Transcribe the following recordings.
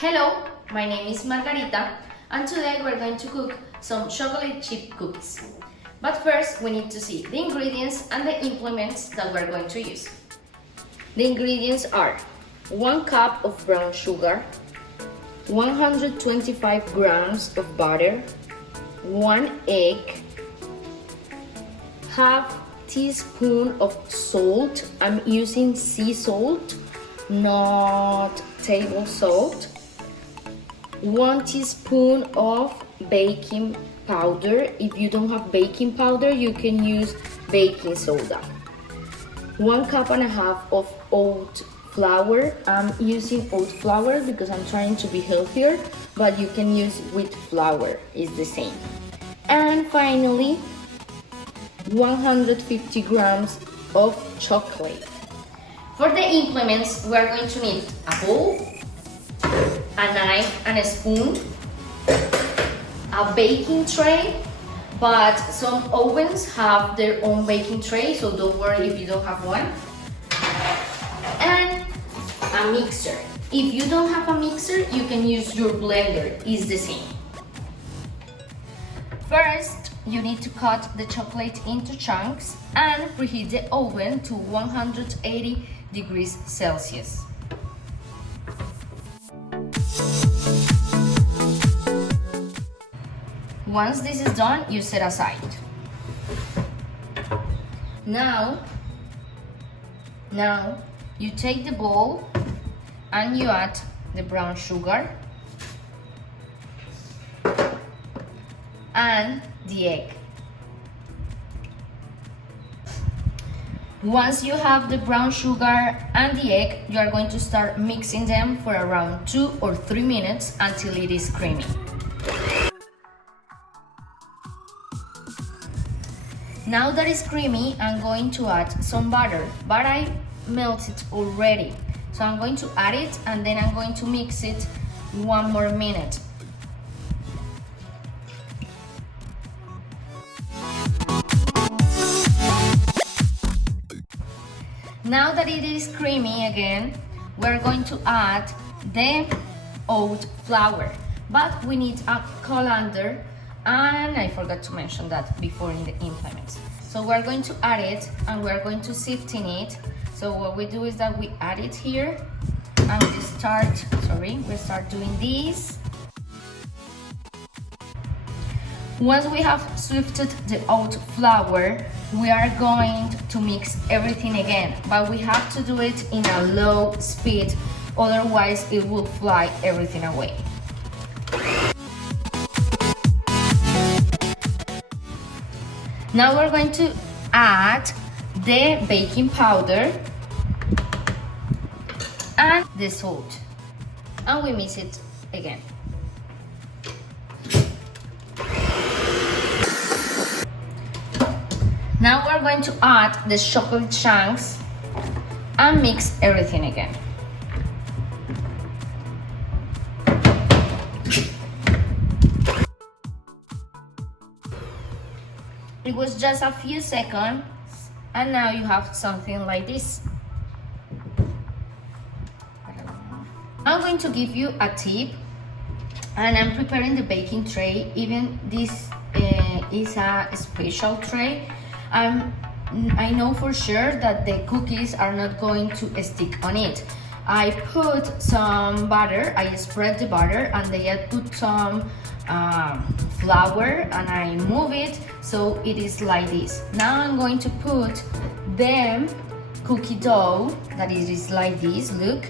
Hello, my name is Margarita and today we're going to cook some chocolate chip cookies. But first we need to see the ingredients and the implements that we're going to use. The ingredients are 1 cup of brown sugar, 125 grams of butter, 1 egg, half teaspoon of salt. I'm using sea salt, not table salt. 1 teaspoon of baking powder. If you don't have baking powder, you can use baking soda. 1 cup and a half of oat flour. I'm using oat flour because I'm trying to be healthier, but you can use wheat flour, it's the same. And finally, 150 grams of chocolate. For the implements, we are going to need a bowl, a knife and a spoon, a baking tray, but some ovens have their own baking tray, so don't worry if you don't have one, and a mixer. If you don't have a mixer, you can use your blender, it's the same. First, you need to cut the chocolate into chunks and preheat the oven to 180 degrees Celsius. Once this is done, you set aside. Now you take the bowl and you add the brown sugar and the egg. Once you have the brown sugar and the egg, you are going to start mixing them for around 2 or 3 minutes until it is creamy. Now that it's creamy, I'm going to add some butter, but I melted already. So I'm going to add it and then I'm going to mix it 1 more minute. Now that it is creamy again, we're going to add the oat flour, but we need a colander, and I forgot to mention that before in the implements. So we're going to add it and we're going to sift in it. So what we do is that we add it here and we start doing this. Once we have sifted the oat flour, we are going to mix everything again, but we have to do it in a low speed, otherwise it will fly everything away. Now we're going to add the baking powder and the salt, and we mix it again. Now we're going to add the chocolate chunks and mix everything again. It was just a few seconds and now you have something like this. I'm going to give you a tip, and I'm preparing the baking tray. Even this is a special tray. I know for sure that the cookies are not going to stick on it. I put some butter, I spread the butter, and then I put some flour and I move it so it is like this. Now I'm going to put the cookie dough, that is like this, look,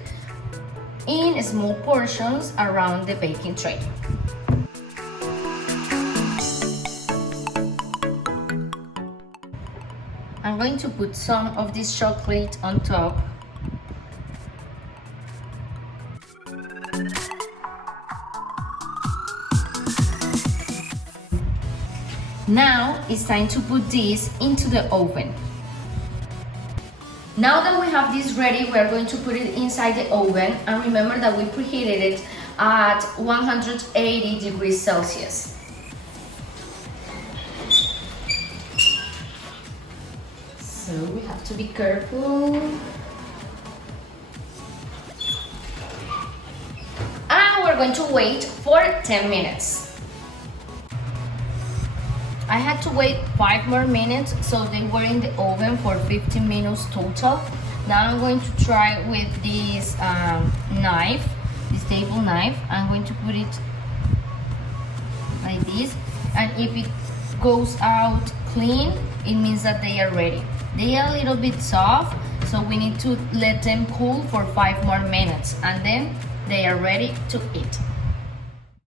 in small portions around the baking tray. I'm going to put some of this chocolate on top. Now it's time to put this into the oven. Now that we have this ready, we are going to put it inside the oven, and remember that we preheated it at 180 degrees Celsius. So we have to be careful. going to wait for 10 minutes. I had to wait 5 more minutes, so they were in the oven for 15 minutes total. Now I'm going to try with this knife, this table knife. I'm going to put it like this, and if it goes out clean, it means that they are ready. They are a little bit soft, so we need to let them cool for 5 more minutes, and then they are ready to eat.